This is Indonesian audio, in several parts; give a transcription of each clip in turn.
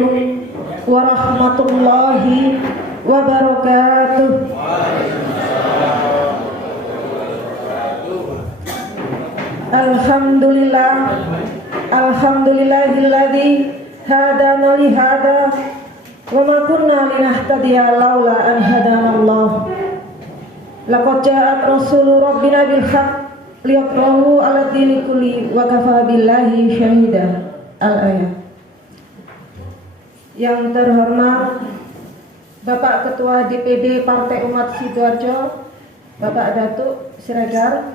Assalamualaikum warahmatullahi wabarakatuh. Alhamdulillah, alhamdulillahilladzi hadana li hada wa ma kunna linahtadiya laula an hadanallah. Laqad ja'at rasulu rabbina bil haqq liyaqrahu 'ala dini kulli wa kafa billahi syahida. Al-ayat. Yang terhormat Bapak Ketua DPD Partai Umat Sidoarjo, Bapak Datuk Siregar.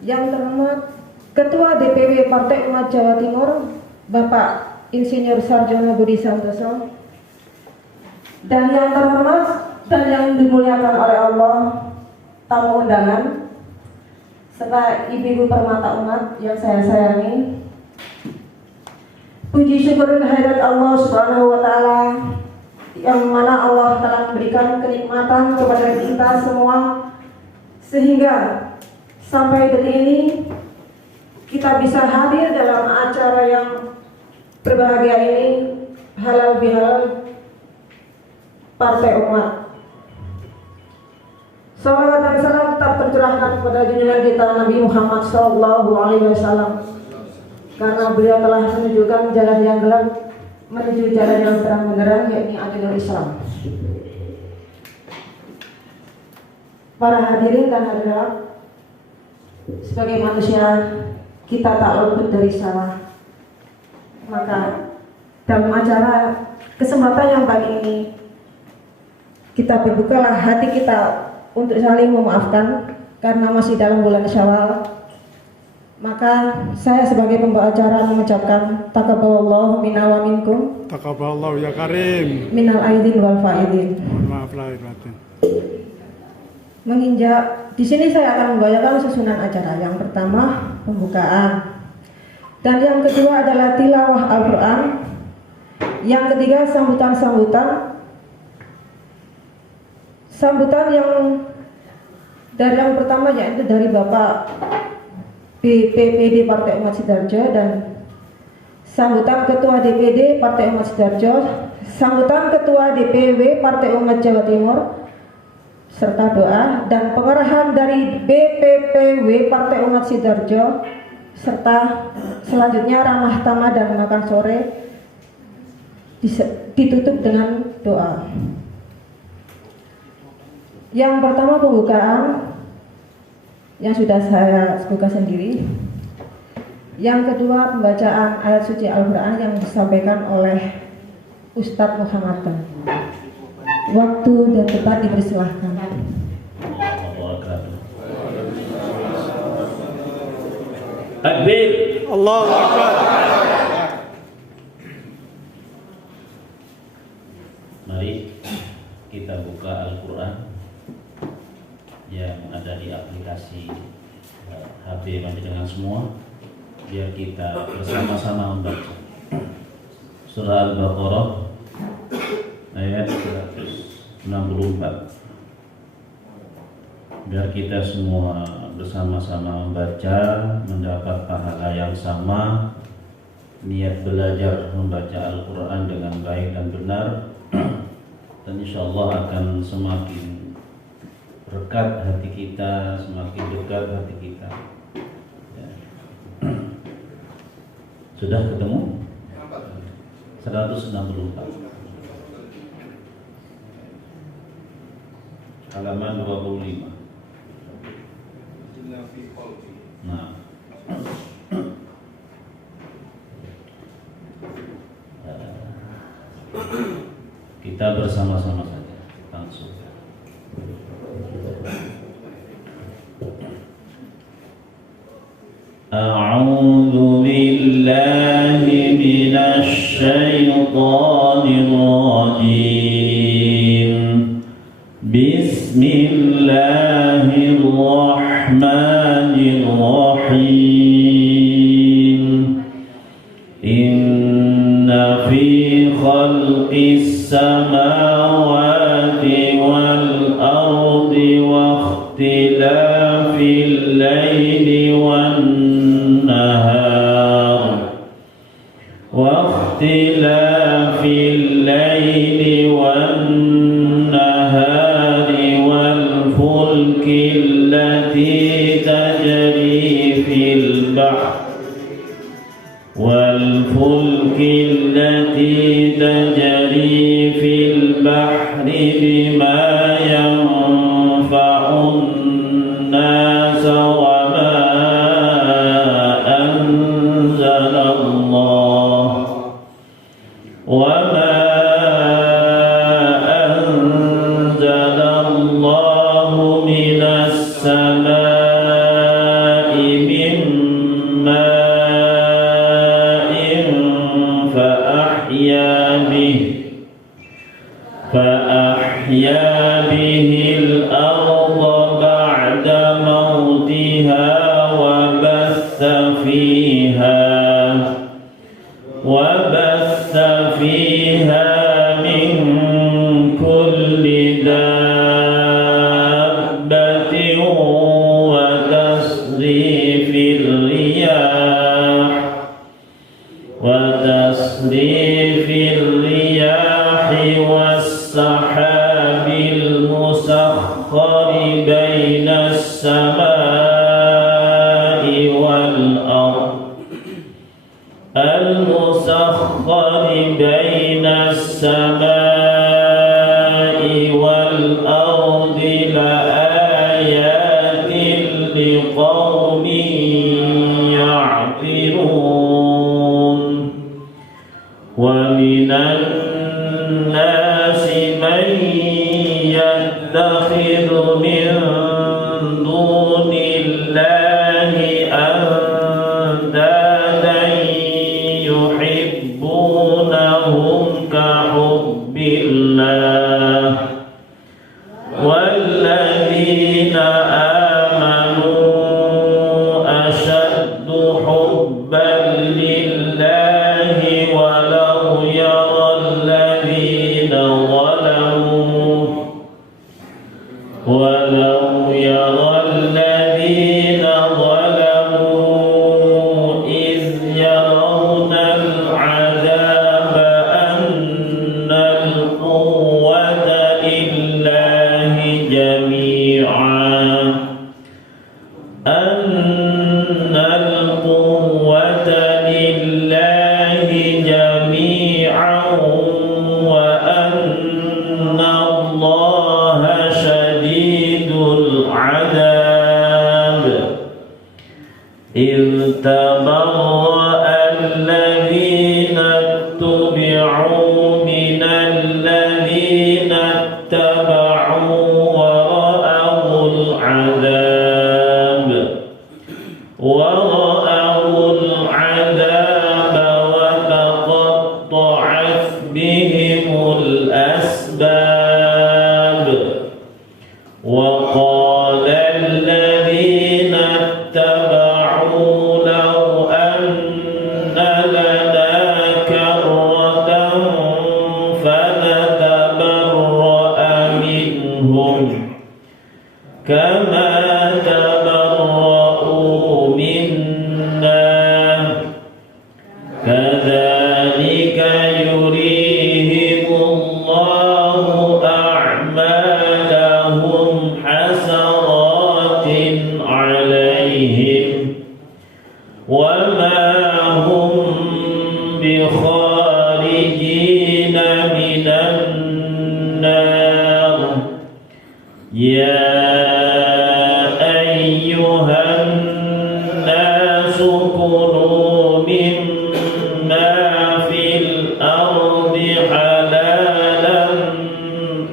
Yang terhormat Ketua DPW Partai Umat Jawa Timur, Bapak Insinyur Sarjono Budi Santoso. Dan yang terhormat dan yang dimuliakan oleh Allah, tamu undangan serta ibu-ibu permata umat yang saya sayangi. Puji syukur kehadirat Allah Subhanahu wa taala yang mana Allah telah memberikan kenikmatan kepada kita semua sehingga sampai detik ini kita bisa hadir dalam acara yang berbahagia ini, halal bihalal Partai Umat. Salawat dan salam tetap tercurahkan kepada junjungan kita Nabi Muhammad SAW, karena beliau telah menunjukkan jalan yang gelap menuju jalan yang terang benderang, yakni ajaran Islam. Para hadirin dan hadirat, sebagai manusia kita tak luput dari salah. Maka dalam acara kesempatan yang pagi ini kita berbukalah hati kita untuk saling memaafkan karena masih dalam bulan Syawal. Maka saya sebagai pembawa acara mengucapkan taqabbalallahu minna wa minkum. Taqabbalallahu ya karim. Minal aidin wal faidin. Maaf lahir batin. Menginjak di sini saya akan membacakan susunan acara. Yang pertama pembukaan, dan yang kedua adalah tilawah Al-Quran. Yang ketiga sambutan yang dari yang pertama yaitu dari Bapak BPPD Partai Umat Sidoarjo dan sambutan Ketua DPD Partai Umat Sidoarjo, sambutan Ketua DPW Partai Umat Jawa Timur, serta doa dan pengerahan dari BPPW Partai Umat Sidoarjo, serta selanjutnya ramah tamah dan makan sore ditutup dengan doa. Yang pertama pembukaan yang sudah saya buka sendiri. Yang kedua pembacaan ayat suci Al-Quran yang disampaikan oleh Ustadz Muhammad. Waktu dan tempat dipersilahkan. Takbir. Allahu Akbar. Mari kita buka Al-Quran yang ada di aplikasi HP dengan semua, biar kita bersama-sama membaca Surah Al-Baqarah ayat 164, biar kita semua bersama-sama membaca, mendapat pahala yang sama, niat belajar membaca Al-Quran dengan baik dan benar, dan insya Allah akan semakin berkat hati kita, semakin dekat hati kita. Ya. Sudah ketemu? 164 halaman 25. Nah, kita bersama-sama saja langsung. A'udzu billahi minasy syaithanir rajim. Bismillahirrahmanirrahim. Inna fi khalqis samawati wal ardi wa ikhtilafil laili wan nahar wa واختلاف الليل والنهار والفلك التي تجري في البحر بما ينفع الناس أنزل الله من السماء من ماء فأحيا به الأرض بعد موتها وبث فيها من كل دابة وتصريف الرياح والسحاب المسخر بين السماء والأرض لآيات لقوم يعقلون ومن الناس من يتخذ من دون الله أندادا يحبونهم كحب الله والذين آمنوا أشد حبا لله ولو يرى الذين ظلموا إذ يرون العذاب أن القوة لله جميعا وأن الله شديد العذاب إذ تبرأ الذين اتبعوا من الذين اتبعوا ورأوا العذاب وتقطعت بهم الأسباب وقال الذين اتبعوا لو أن لنا كرة فنتبرأ منهم كما تبرأوا منا كذلك يريهم الله أعمالهم حسرات عليهم وما هم بخارجين من النار يا أيها الناس كلوا مما في الأرض حلالا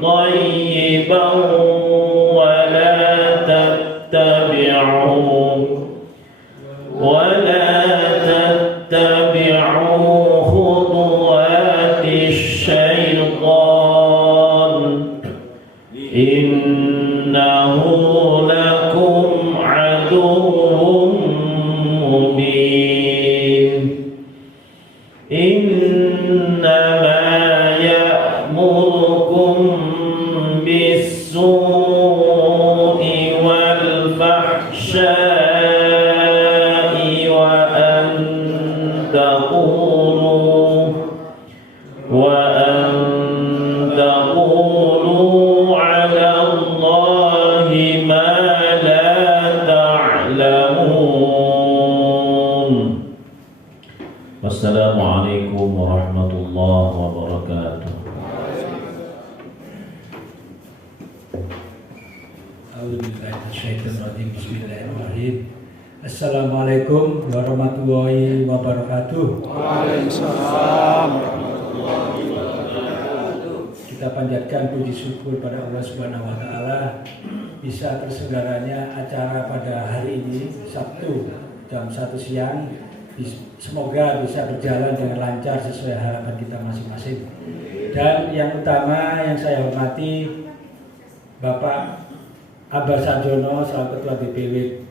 طيبا ولا تتبعوا خطوات الشيطان إنه وأن تقولوا على الله ما لا تعلمون. والسلام عليكم ورحمة الله وبركاته. Bismillahirrahmanirrahim. Assalamualaikum warahmatullahi wabarakatuh. Waalaikumsalam. Kita panjatkan puji syukur pada Allah Subhanahu wa taala bisa terselenggaranya acara pada hari ini Sabtu jam 1 siang. Semoga bisa berjalan dengan lancar sesuai harapan kita masing-masing. Dan yang utama yang saya hormati Bapak Abah Sarjono selaku Ketua DPW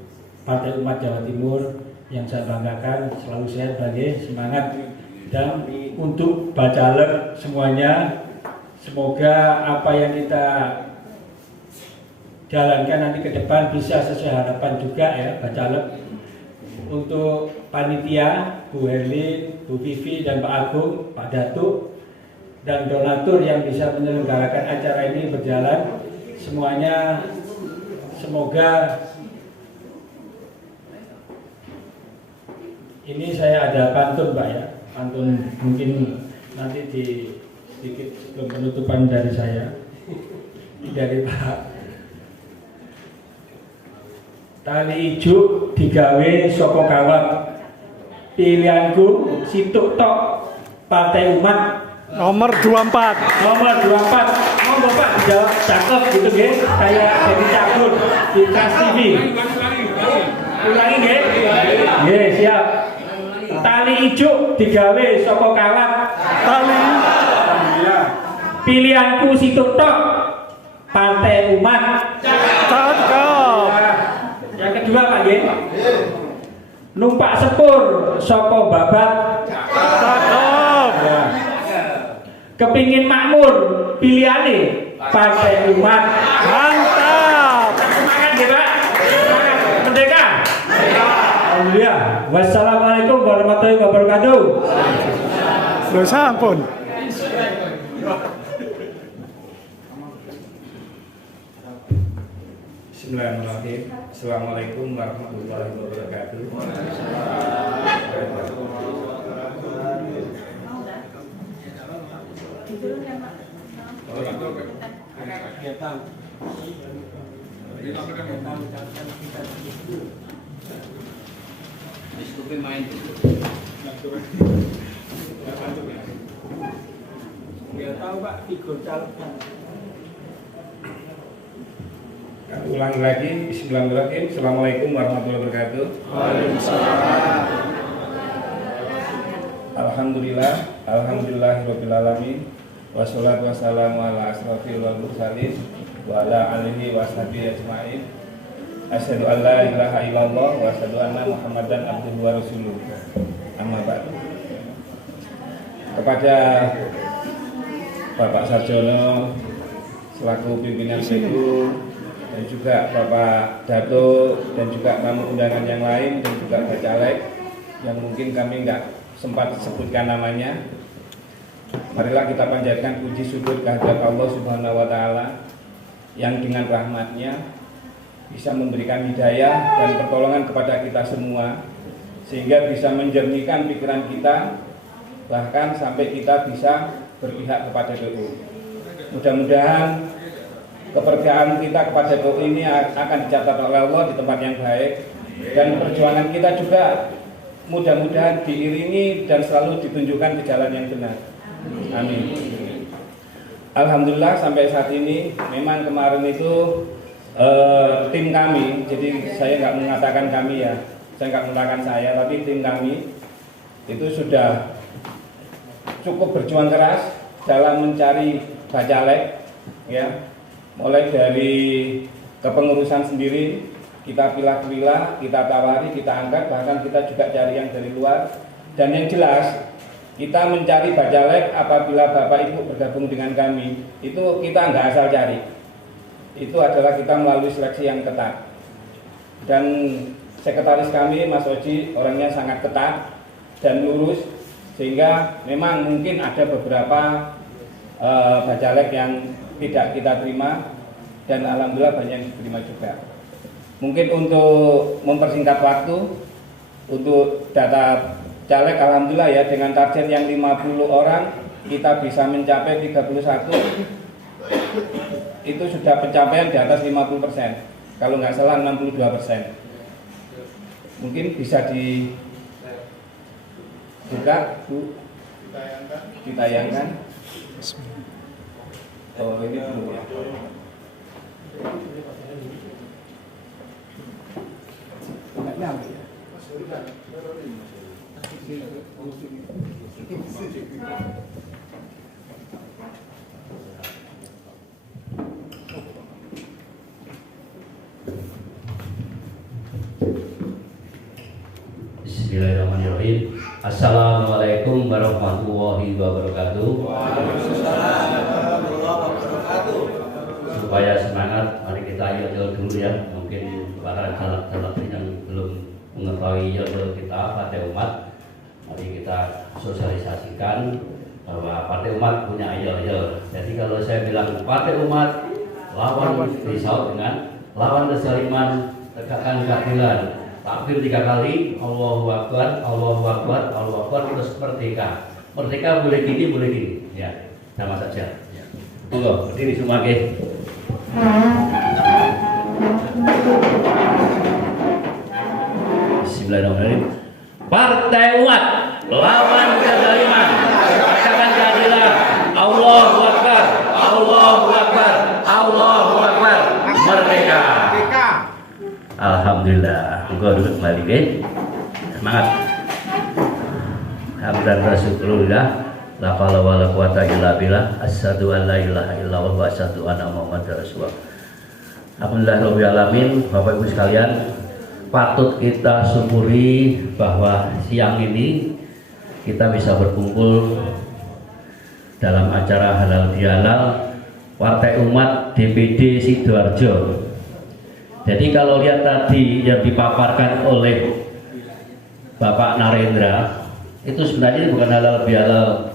Partai Umat Jawa Timur, yang saya banggakan selalu sehat, bahagia, semangat. Dan untuk bacalek semuanya, semoga apa yang kita jalankan nanti ke depan bisa sesuai harapan juga ya bacalek. Untuk panitia Bu Herlin, Bu Vivi dan Pak Agung, Pak Datuk dan donatur yang bisa menyelenggarakan acara ini berjalan, semuanya semoga. Ini saya ada pantun Pak ya, pantun mungkin nanti di sedikit sebelum penutupan dari saya, dari Pak. Tali ijo digawe saka kawat, pilihanku situk tok Partai Umat Nomor 24. nomor 24. Monggo Pak dijawab cakep gitu nggih, kayak jadi cakur di Trans TV. Ulangi nggih. Nggih, siap. Tali ijo digawe saka kawat. Tali. Pilihanku situk tok Partai Umat. Cakep. Yang kedua Pak nggih. Numpak sepur saka babat. Cakep. Kepingin makmur pilihane Partai Umat. Mantap. Semangat nggih Pak. Semangat merdeka. Alhamdulillah. Wassalamualaikum warahmatullahi wabarakatuh. Lho sampun. Bismillahirrahmanirrahim. Assalamualaikum warahmatullahi wabarakatuh. Tahu Pak, figur caleg. Ulangi lagi. Bismillahirrahmanirrahim. Assalamualaikum warahmatullahi wabarakatuh. Waalaikumsalam. Alhamdulillah, alhamdulillahirabbil alamin. Wassalatu wassalamu ala asrofil mursalin wa ala alihi washabihi ajmain. Asyhadu an la ilaha illallah wa asyhadu anna Muhammadan abduhu wa rasuluh. Amma ba'du. Kepada Bapak Sarjono selaku pimpinan PU dan juga Bapak Dato dan juga tamu undangan yang lain dan juga bacalek yang mungkin kami nggak sempat sebutkan namanya, marilah kita panjatkan puji syukur kehadirat Allah Subhanahu wa taala yang dengan rahmatnya bisa memberikan hidayah dan pertolongan kepada kita semua sehingga bisa menjernihkan pikiran kita, bahkan sampai kita bisa berpihak kepada PU. Mudah-mudahan kepercayaan kita kepada PU ini akan dicatat oleh Allah di tempat yang baik, dan perjuangan kita juga mudah-mudahan diiringi dan selalu ditunjukkan ke jalan yang benar. Amin. Alhamdulillah sampai saat ini memang kemarin itu tim kami, jadi saya nggak mengatakan kami ya, saya nggak mengatakan saya, tapi tim kami itu sudah cukup berjuang keras dalam mencari bacalek ya, mulai dari kepengurusan sendiri kita pilah-pilah, kita tawari, kita angkat, bahkan kita juga cari yang dari luar. Dan yang jelas kita mencari bacalek apabila Bapak Ibu bergabung dengan kami, itu kita nggak asal cari, itu adalah kita melalui seleksi yang ketat. Dan sekretaris kami Mas Oji orangnya sangat ketat dan lurus, Sehingga memang mungkin ada beberapa bacalek yang tidak kita terima, dan alhamdulillah banyak yang diterima juga. Mungkin untuk mempersingkat waktu, untuk data caleg alhamdulillah ya, dengan target yang 50 orang kita bisa mencapai 31, itu sudah pencapaian di atas 50%, kalau nggak salah 62%. Mungkin bisa dibuka, Bu, ditayangkan. Oh, ini belum ya. Nggak nyampe ya. Bismillahirrahmanirrahim. Assalamualaikum warahmatullahi wabarakatuh. Supaya semangat, mari kita yel dulu ya. Mungkin para caleg-caleg yang belum mengetahui yel kita Partai Umat, mari kita sosialisasikan bahwa Partai Umat punya yel. Jadi kalau saya bilang Partai Umat lawan risau dengan lawan kezaliman, tegakkan keadilan. Takbir 3 kali, Allahu Akbar, Allahu Akbar, Allahu Akbar, terus merdeka. Merdeka boleh gini, ya, sama saja. Ya. Tunggu, berdiri semua, ke. Bismillahirrahmanirrahim. Partai Umat lawan kezaliman, tegakkan keadilan. Allahu Akbar, Allahu Akbar, Allahu Akbar, merdeka. Alhamdulillah, engkau duduk kembali, ke? Semangat. Hamdan rasulullah, la haula wala quwata illa billah, asyhadu an la ilaha illallah wa asyhadu anna muhammadar rasulullah. Alhamdulillah rabbil alamin. Bapak Ibu sekalian, patut kita syukuri bahwa siang ini kita bisa berkumpul dalam acara halal bihalal Partai Umat DPD Sidoarjo. Jadi kalau lihat tadi yang dipaparkan oleh Bapak Narendra, itu sebenarnya bukan halal bihalal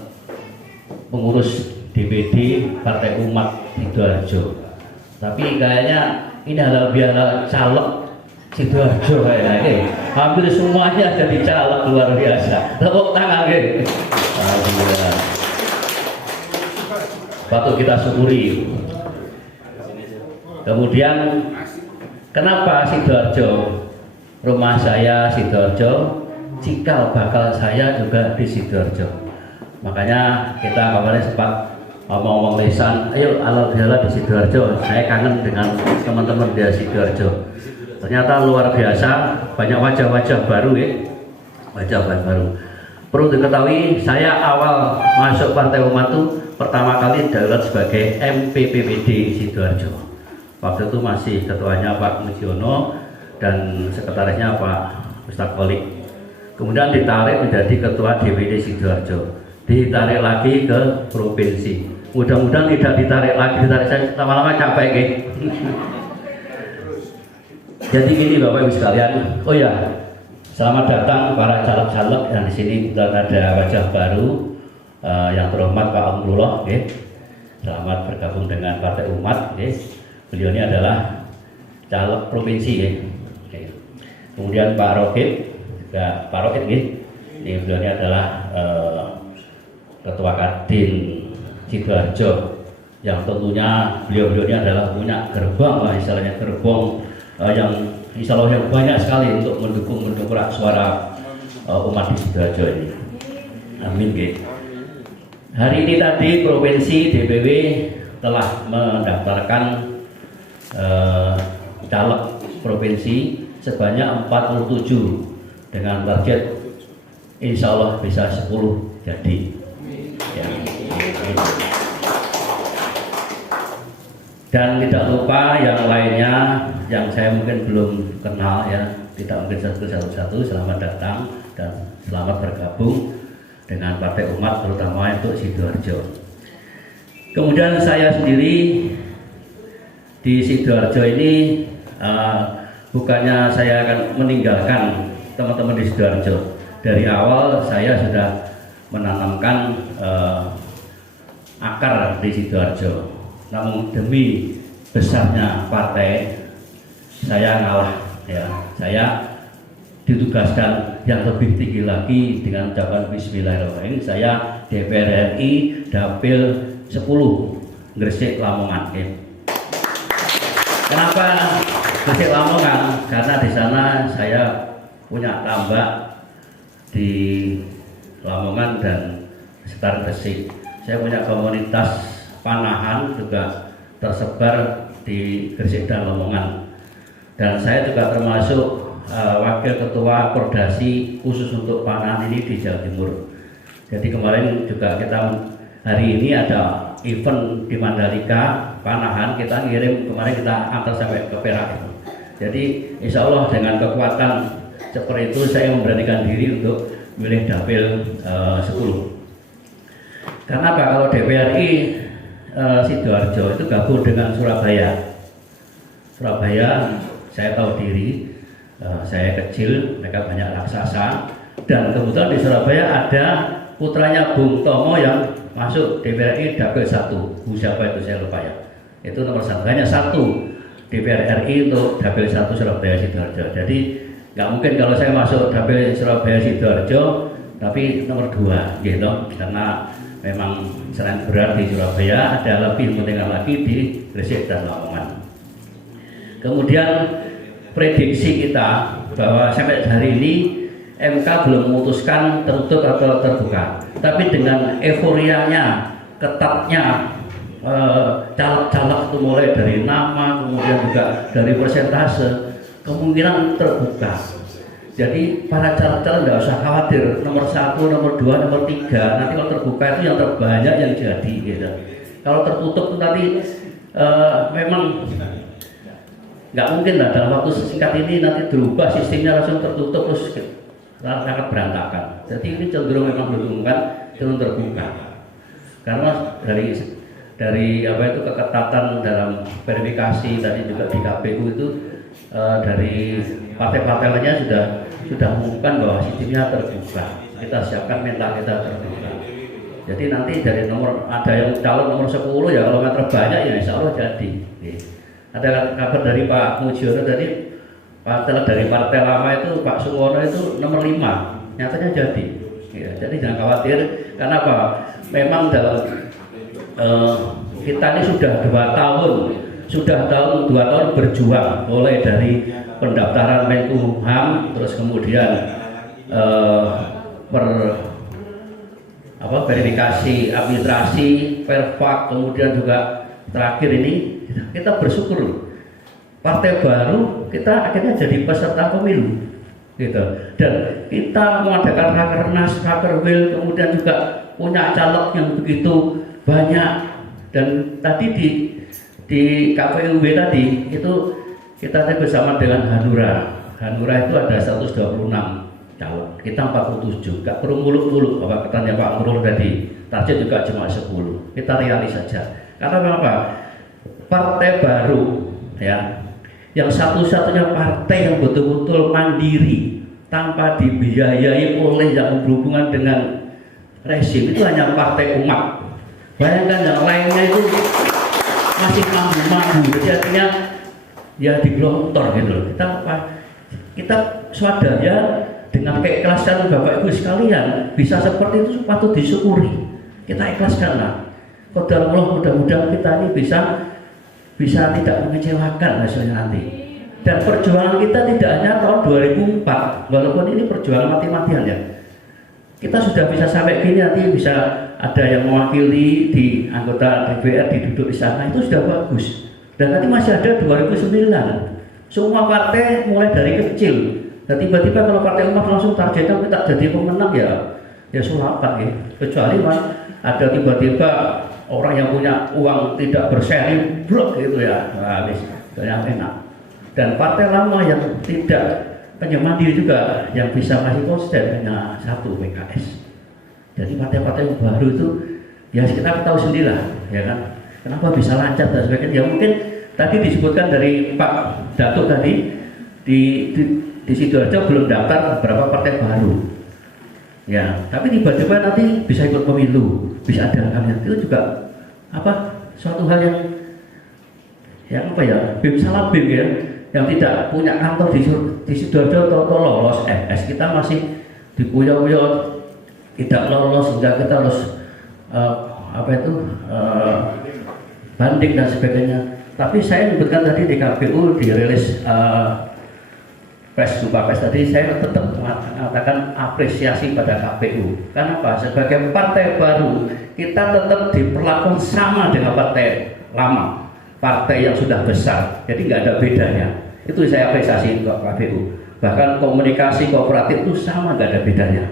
pengurus DPD Partai Umat Sidoarjo, tapi kayaknya ini halal bihalal caleg Sidoarjo kayaknya. Hampir semuanya jadi caleg, luar biasa. Tepuk tangan, ke. Alhamdulillah. Patut kita syukuri. Kemudian kenapa Sidoarjo? Rumah saya Sidoarjo, cikal bakal saya juga di Sidoarjo. Makanya kita kemarin sempat ngomong-ngomong lisan, ayo halal bihalal di Sidoarjo. Saya kangen dengan teman-teman di Sidoarjo. Ternyata luar biasa, banyak wajah-wajah baru, ya. Wajah-wajah baru. Perlu diketahui, saya awal masuk Partai Umat itu pertama kali daulat sebagai MPPPD Sidoarjo. Waktu itu masih ketuanya Pak Mujiono dan sekretarisnya Pak Ustadz Kolik. Kemudian ditarik menjadi ketua DPD Sidoarjo, ditarik lagi ke provinsi. Mudah-mudahan tidak ditarik saya lama-lama capek, ke. Jadi gini Bapak Ibu sekalian. Oh ya, selamat datang para caleg-caleg yang di sini. Ada wajah baru yang terhormat Pak Amrullah, ke. Selamat bergabung dengan Partai Umat, ke. Beliau ini adalah caleg provinsi, ya. Kemudian Pak Rokit, juga Pak Rokit, ya. Ini beliau ini adalah ketua Kadin Sidoarjo, yang tentunya beliau ini adalah punya gerbong, istilahnya gerbong yang insya Allah yang banyak sekali untuk mendukung suara umat di Sidoarjo ini. Amin, ya. Hari ini tadi provinsi DPW telah mendaftarkan caleg provinsi sebanyak 47 dengan target insya Allah bisa 10 jadi, ya. Dan tidak lupa yang lainnya yang saya mungkin belum kenal, ya, tidak mungkin satu-satu. Selamat datang dan selamat bergabung dengan Partai Umat, terutama untuk Sidoarjo. Kemudian saya sendiri di Sidoarjo ini bukannya saya akan meninggalkan teman-teman di Sidoarjo. Dari awal saya sudah menanamkan akar di Sidoarjo. Namun demi besarnya partai saya ngalah, ya. Saya ditugaskan yang lebih tinggi lagi dengan ucapan Bismillahirrahmanirrahim. Saya DPR RI Dapil 10 Gresik Lamongan. Kenapa Gresik Lamongan? Karena di sana saya punya tambak di Lamongan dan sekitar Gresik. Saya punya komunitas panahan juga tersebar di Gresik dan Lamongan. Dan saya juga termasuk wakil ketua Pordasi khusus untuk panahan ini di Jawa Timur. Jadi kemarin juga hari ini ada event di Mandalika panahan, kita ngirim kemarin, kita antar sampai ke Perak. Jadi insya Allah dengan kekuatan seperti itu saya memberanikan diri untuk milih Dapil 10. Karena apa? Kalau DPRI Sidoarjo itu gabung dengan Surabaya. Saya tahu diri, saya kecil, mereka banyak raksasa, dan kebetulan di Surabaya ada putranya Bung Tomo yang masuk DPRI Dapil 1. Siapa itu saya lupa ya. Itu nomor 1. Hanya 1 DPR RI untuk Dapil 1 Surabaya Sidoarjo. Jadi nggak mungkin kalau saya masuk Dapil Surabaya Sidoarjo tapi nomor 2 gitu, karena memang selain berat di Surabaya ada lebih penting lagi di Gresik dan Lamongan. Kemudian prediksi kita bahwa sampai hari ini MK belum memutuskan tertutup atau terbuka, tapi dengan euforianya, ketatnya caleg-caleg itu mulai dari nama, kemudian juga dari persentase, kemungkinan terbuka. Jadi para caleg-caleg tidak usah khawatir, nomor 1, nomor 2, nomor 3, nanti kalau terbuka itu yang terbanyak yang jadi gitu. Kalau tertutup nanti memang nggak mungkin lah dalam waktu sesingkat ini nanti berubah sistemnya langsung tertutup terus sangat berantakan. Jadi ini cenderung memang menguntungkan, cenderung terbuka. Karena dari apa itu keketatan dalam verifikasi tadi juga di KPU itu dari partai-partai lainnya sudah mengumumkan bahwa sistemnya terbuka. Kita siapkan mental kita terbuka. Jadi nanti dari ada yang calon nomor 10 ya, kalau yang terbanyak ya insya Allah jadi. Ada kabar dari Pak Mujiono tadi, dari partai lama itu Pak Suwono itu nomor 5, nyatanya jadi. Ya, jadi jangan khawatir, karena apa? Memang dalam kita ini sudah 2 tahun berjuang, mulai dari pendaftaran Menkumham, terus kemudian verifikasi administrasi, Pervak, kemudian juga terakhir ini kita bersyukur partai baru kita akhirnya jadi peserta pemilu gitu, dan kita mengadakan rakernas, rakerwil, kemudian juga punya caleg yang begitu banyak. Dan tadi di KPUB tadi itu kita bersama dengan Hanura itu ada 126 calon, kita 47, gak perlu muluk-muluk. Bapak katanya Pak Nurul tadi, target juga cuma 10, kita realis saja. Karena apa? Partai baru ya, yang satu-satunya partai yang betul-betul mandiri tanpa dibiayai oleh yang berhubungan dengan rezim itu hanya Partai Umat. Bayangkan yang lainnya itu masih mampu-mampu, jadi artinya ya digelontor gitu loh. Kita swadaya dengan keikhlasan Bapak Ibu sekalian, bisa seperti itu patut disyukuri. Kita ikhlaskanlah. Qadarullah, mudah-mudahan kita ini bisa tidak mengecewakan hasilnya nanti. Dan perjuangan kita tidak hanya tahun 2004, walaupun ini perjuangan mati-matian ya. Kita sudah bisa sampai gini, nanti bisa ada yang mewakili di anggota DPR duduk di sana, itu sudah bagus. Dan nanti masih ada 2009. Semua partai mulai dari kecil. Dan tiba-tiba kalau Partai Umat langsung targetkan kita jadi pemenang ya sulapan ya. Kecuali ada tiba-tiba orang yang punya uang tidak berseri blok gitu ya, habis yang enak. Dan partai lama yang tidak mandiri juga yang bisa masih konsisten hanya 1, PKS. Jadi partai-partai yang baru itu ya kita tahu sendirilah ya kan, kenapa bisa lancar dan sebagainya. Ya mungkin tadi disebutkan dari Pak Datuk tadi di Sidoarjo belum daftar beberapa partai baru Ya, tapi tiba-tiba nanti bisa ikut pemilu, bisa ada itu juga suatu hal yang bim salah bim ya, yang tidak punya kantor di Sidoarjo atau lolos MS, kita masih dikuyok-kuyok tidak lolos sehingga kita harus banding dan sebagainya. Tapi saya menyebutkan tadi di KPU dirilis jumpa pers tadi, saya tetap mengatakan apresiasi pada KPU. Kenapa? Sebagai partai baru, kita tetap diperlakukan sama dengan partai lama, partai yang sudah besar. Jadi nggak ada bedanya. Itu saya apresiasi untuk KPU. Bahkan komunikasi kooperatif itu sama, nggak ada bedanya.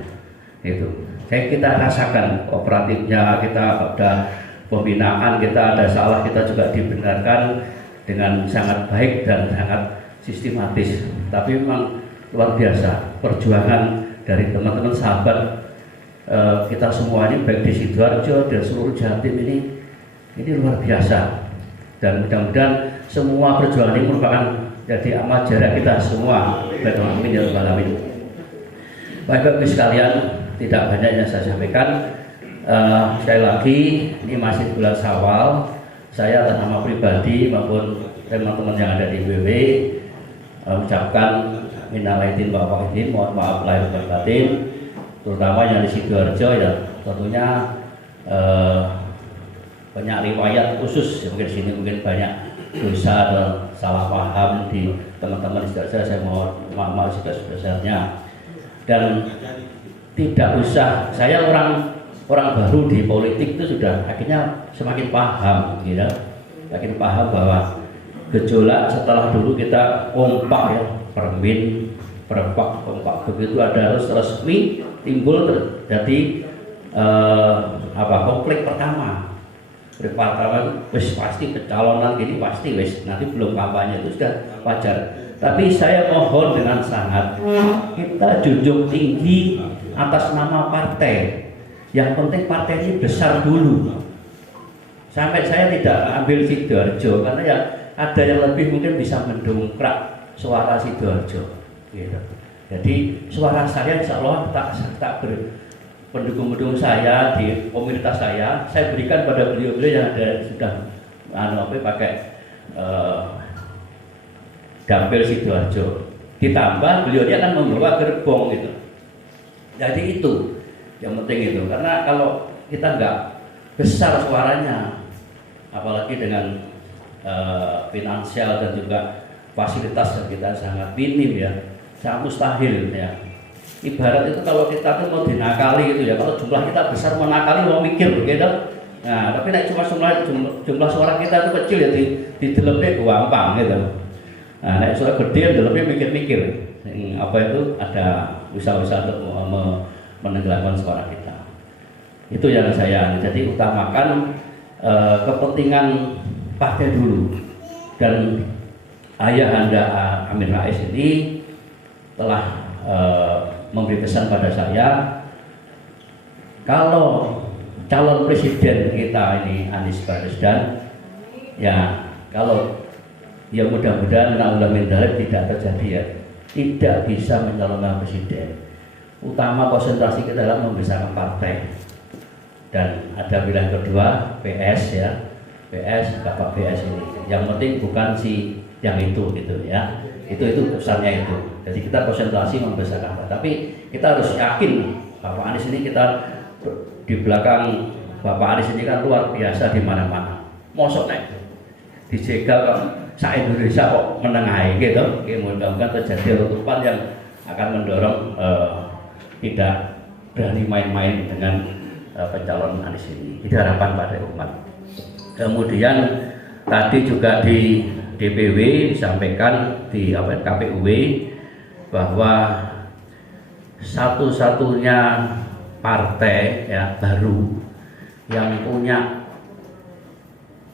Itu. Kita rasakan kooperatifnya, kita ada pembinaan, kita ada salah, kita juga dibenarkan dengan sangat baik dan sangat sistematis. Tapi memang luar biasa perjuangan dari teman-teman sahabat kita semua ini, baik di Sidoarjo dan seluruh Jatim ini luar biasa. Dan mudah-mudahan semua perjuangan ini merupakan jadi amal jariah kita semua. Amin ya rabbal alamin. Bapak Ibu sekalian, tidak banyak yang saya sampaikan. Sekali lagi, ini masih bulan Syawal. Saya atas nama pribadi maupun teman-teman yang ada di WW ucapkan minal aidin wal faizin, mohon maaf lahir dan batin, terutama yang di Sidoarjo ya, tentunya banyak riwayat khusus ya, mungkin sini mungkin banyak dosa dan salah paham di teman-teman di Sidoarjo. Saya mohon maaf sebesar-besarnya, dan tidak usah, saya orang baru di politik itu sudah akhirnya semakin paham, gitu, semakin paham bahwa gejolak setelah dulu kita kompak ya, permin, perpak, kompak, begitu ada harus resmi timbul terjadi konflik pertama. Wis pasti pencalonan ini pasti wis, nanti belum kampanye itu sudah wajar. Tapi saya mohon dengan sangat, kita junjung tinggi atas nama partai. Yang penting partai ini besar dulu. Sampai saya tidak ambil Sidoarjo karena ya ada yang lebih mungkin bisa mendongkrak suara Sidoarjo. Gitu. Jadi suara saya insya Allah tak pendukung-pendukung saya di komunitas saya berikan pada beliau-beliau yang ada sudah pakai dapil Sidoarjo. Ditambah beliau dia akan membawa gerbong gitu. Jadi itu yang penting itu, karena kalau kita nggak besar suaranya, apalagi dengan finansial dan juga fasilitas yang kita sangat minim ya, sangat mustahil ya. Ibarat itu kalau kita tuh mau dinakali gitu ya, kalau jumlah kita besar mau nakali mau mikir gitu. Nah, tapi nek cuma jumlah suara kita itu kecil ya di dalamnya gampang gitu. Nah, nek suara gede dalamnya mikir-mikir. Apa itu ada usaha-usaha untuk menenggelamkan suara kita. Itu yang saya, jadi utamakan kepentingan partai dulu. Dan ayahanda Amin Rais ini telah memberi pesan pada saya, kalau calon presiden kita ini Anies Baswedan, ya kalau ya mudah-mudahan tidak terjadi ya, tidak bisa mencalonkan presiden. Utama konsentrasi kita dalam membesarkan partai. Dan ada pilihan kedua, PS ya, PS, Bapak PS ini. Yang penting bukan si yang itu gitu ya. Itu pesannya itu. Jadi kita konsentrasi membesarkan partai. Tapi kita harus yakin Bapak Anies ini, kita di belakang Bapak Anies ini kan luar biasa di mana-mana. Mosok nek dijegal kok sa Indonesia kok menengahi gitu. Mudah-mudahan terjadi letupan yang akan mendorong tidak berani main-main dengan pencalonan Anies ini. Itu harapan pada umat. Kemudian tadi juga di DPW disampaikan di KPUW bahwa satu-satunya partai ya baru yang punya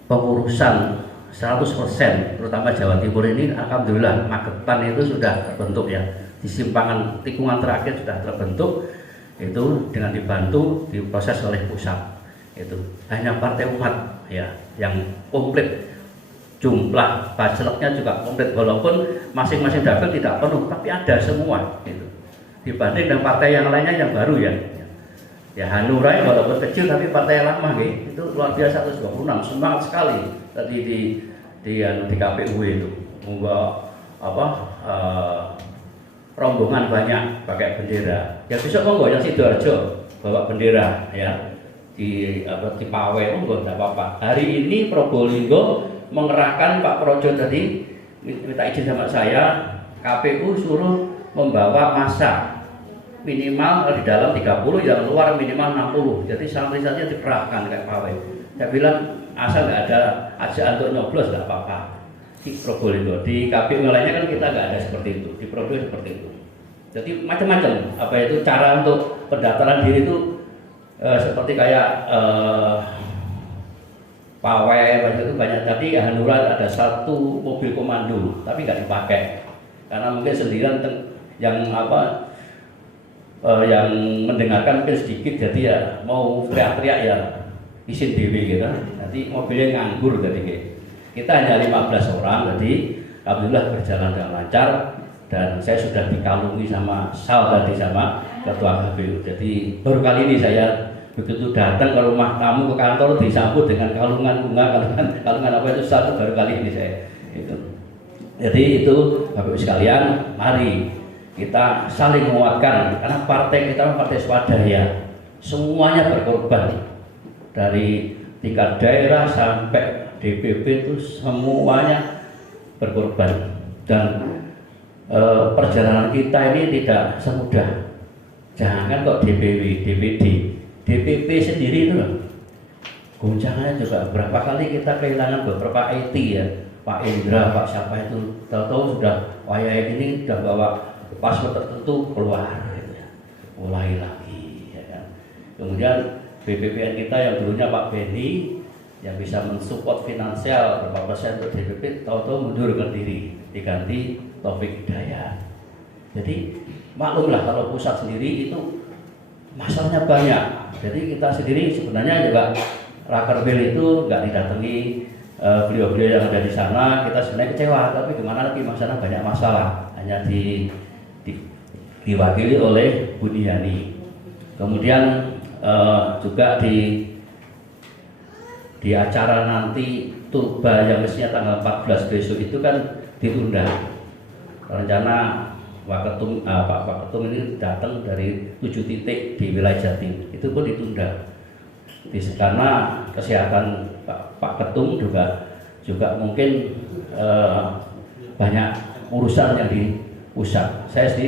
pengurusan 100%, terutama Jawa Timur ini, alhamdulillah Magetan itu sudah terbentuk ya. Di simpangan tikungan terakhir sudah terbentuk, itu dengan dibantu diproses oleh pusat. Itu hanya partai umat ya yang komplit, jumlah bacaleknya juga komplit, walaupun masing-masing dapil tidak penuh, tapi ada semua itu. Dibanding dengan partai yang lainnya yang baru ya. Ya Hanura walaupun kecil tapi partai lama itu luar biasa 126, semangat sekali tadi di KPU itu. Enggak rombongan banyak pakai bendera. Ya besok monggo yang Sidoarjo bawa bendera ya di Pawai monggo enggak apa-apa. Hari ini Probolinggo mengerahkan Pak Projo tadi minta izin sama saya, KPU suruh membawa massa minimal di dalam 30, yang luar minimal 60. Jadi santri saja dikerahkan kayak Pawai. Saya bilang asal nggak ada ajakan untuk nyoblos nggak apa-apa. Di Probolinggo, di KPU lainnya kan kita nggak ada seperti itu, di Probolinggo seperti itu. Jadi macam-macam apa itu cara untuk pendaftaran diri itu seperti kayak Pawai itu banyak. Tadi Hanura ada 1 mobil komando tapi nggak dipakai karena mungkin sendirian yang yang mendengarkan mungkin sedikit, jadi ya mau teriak-teriak ya izin dewe gitu. Nanti mobilnya nganggur tadi. Kita hanya 15 orang, jadi alhamdulillah berjalan dengan lancar dan saya sudah dikalungi sama Sal tadi sama ketua KPU. Jadi baru kali ini saya begitu datang ke rumah tamu ke kantor disambut dengan kalungan bunga, kalungan apa itu satu baru kali ini saya itu. Jadi itu Bapak Ibu sekalian, mari kita saling menguatkan karena partai kita partai swadaya, semuanya berkorban dari tingkat daerah sampai DPP itu semuanya berkorban dan perjalanan kita ini tidak semudah. Jangan kok DPW, DPD, DPP sendiri itu loh. Goncangannya juga berapa kali kita kehilangan beberapa IT ya, Pak Indra, Pak siapa itu, tahu-tahu sudah wayai ini sudah bawa password tertentu keluar, gitu ya. Mulai lagi. Ya kan? Kemudian BPPN kita yang dulunya Pak Beni yang bisa mensupport finansial berapa persen untuk DPP, tahu-tahu mundurkan diri, diganti Taufik Hidayat. Jadi maklumlah kalau pusat sendiri itu masalahnya banyak. Jadi kita sendiri sebenarnya juga Rakerbil itu nggak didatangi beliau-beliau yang ada di sana. Kita sebenarnya kecewa, tapi gimana lagi sana banyak masalah, hanya diwakili oleh Buniani. Kemudian juga di acara nanti Turba yang mestinya tanggal 14 besok itu kan ditunda. Rencana Pak Ketum ini datang dari 7 titik di wilayah Jatim, itu pun ditunda. Karena kesehatan Pak Ketum juga mungkin banyak urusan yang di pusat. Saya sendiri